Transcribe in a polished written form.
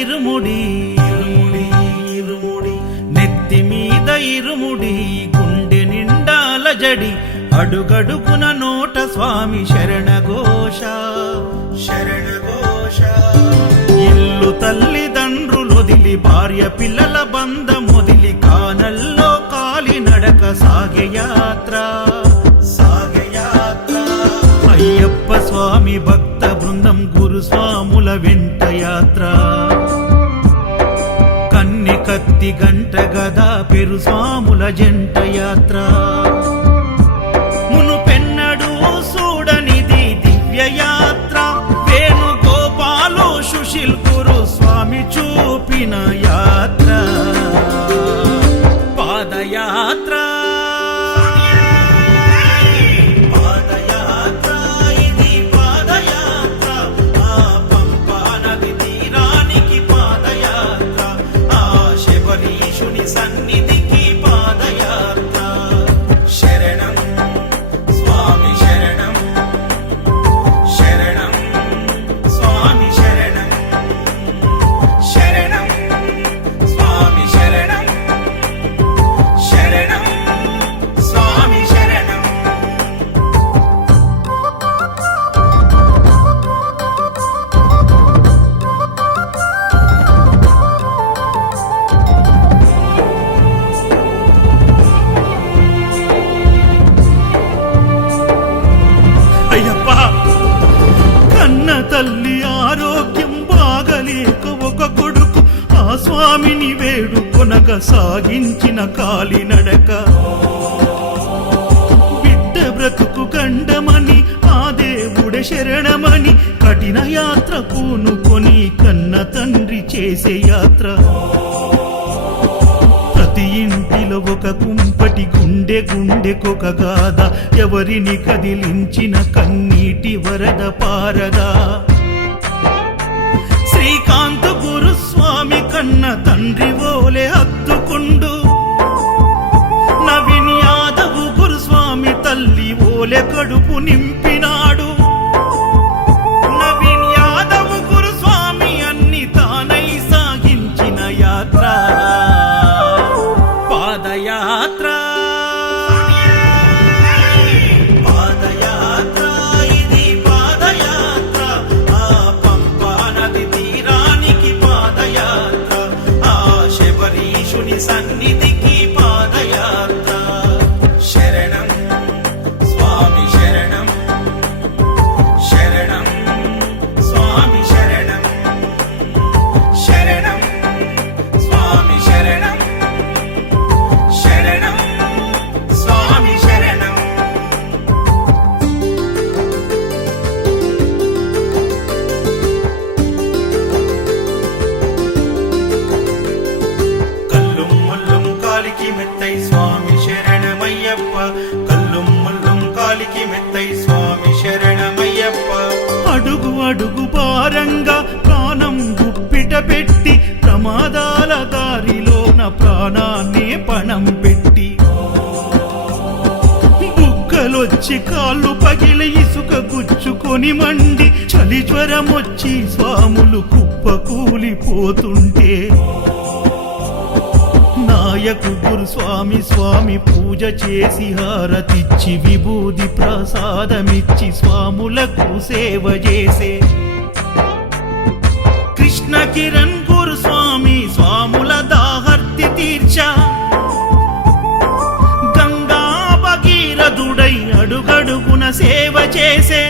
ఇరుముడి ఇరుముడి ఇరుముడి నెత్తి మీద ఇరుముడి గుండె నిండాల జడి అడుగడుగున నోట స్వామి శరణఘోష శరణఘోష ఇల్లు తల్లిదండ్రులొదిలి భార్య పిల్లల బంధమొదిలి కానల్లో కాలి నడక సాగే యాత్ర అయ్యప్ప స్వామి భక్త బృందం గురుస్వాముల వెంట యాత్ర కన్ని కత్తి గంట గదా పెరు స్వాముల జంట యాత్ర మునుపెన్నడు చూడనిది దివ్య యాత్ర వేణుగోపాలు సుశీల్ గురు స్వామి చూపిన యాత్ర పాదయాత్ర సన్నిధికి పాదయాత్ర శరణం స్వామి శరణం శరణం స్వామి శరణం శరణం స్వామి శరణం శరణం స్వామి శరణం తల్లి ఆరోగ్యం బాగలేక ఒక కొడుకు ఆ స్వామిని వేడుకొనగా సాగించిన కాలినడక బిడ్డ బ్రతుకు గండమని ఆ దేవుడే శరణమని కఠిన యాత్ర పూనుకొని కన్న తండ్రి చేసే యాత్ర ప్రతి ఇంటిలో ఒక కుంపటి గుండె గుండెకొక గాథ ఎవరిని కదిలించిన కన్నీటి వరద పారదా శ్రీకాంత గురుస్వామి కన్న తండ్రి ఓలే హత్తుకుండు నవీన్ యాదవ్ గురుస్వామి తల్లి ఓలే కడుపు నింపినాడు నవీన్ యాదవ్ గురుస్వామి అన్ని తానై సాగించిన యాత్ర పాదయాత్ర సన్నిధికి పాదయాత్ర శరణం స్వామి శరణం శరణం స్వామి శరణం శరణం స్వామి శరణం శరణం స్వామి శరణం మెత్తై స్వామి శరణమయ్యప్ప కల్లుం ముల్లుం కాలికి మెత్తై స్వామి శరణమయ్యప్ప అడుగు అడుగు భారంగా ప్రాణం గుప్పిట పెట్టి ప్రమాదాల దారిలోన ప్రాణాన్ని పణం పెట్టి బుగ్గలొచ్చి కాళ్ళు పగిలి ఇసుక గుచ్చుకొని మండి చలి జ్వరమొచ్చి స్వాములు కుప్పకూలిపోతుంటే నాయకు గురుస్వామి స్వామి పూజ చేసి హారతిచ్చి విభూది ప్రసాదమిచ్చి స్వాములకు సేవ చేసే కృష్ణ కిరణ్ గురుస్వామి స్వాముల దాహర్తి తీర్చా గంగా భగీరథుడై అడుగడుగున సేవ చేసే